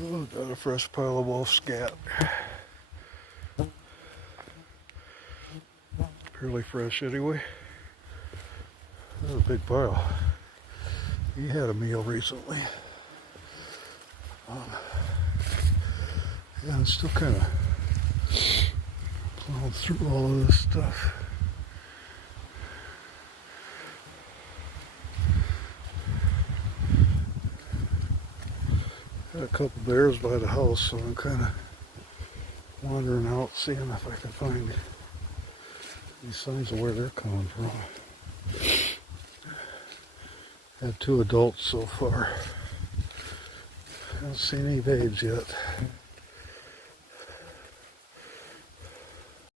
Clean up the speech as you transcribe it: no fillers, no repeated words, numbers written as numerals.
Oh, got a fresh pile of wolf scat. Fairly fresh anyway. That's a big pile. He had a meal recently. Yeah, I'm still kind of plowing through all of this stuff. Got a couple bears by the house, so I'm kind of wandering out, seeing if I can find any signs of where they're coming from. Had 2 adults so far. Haven't seen any babes yet.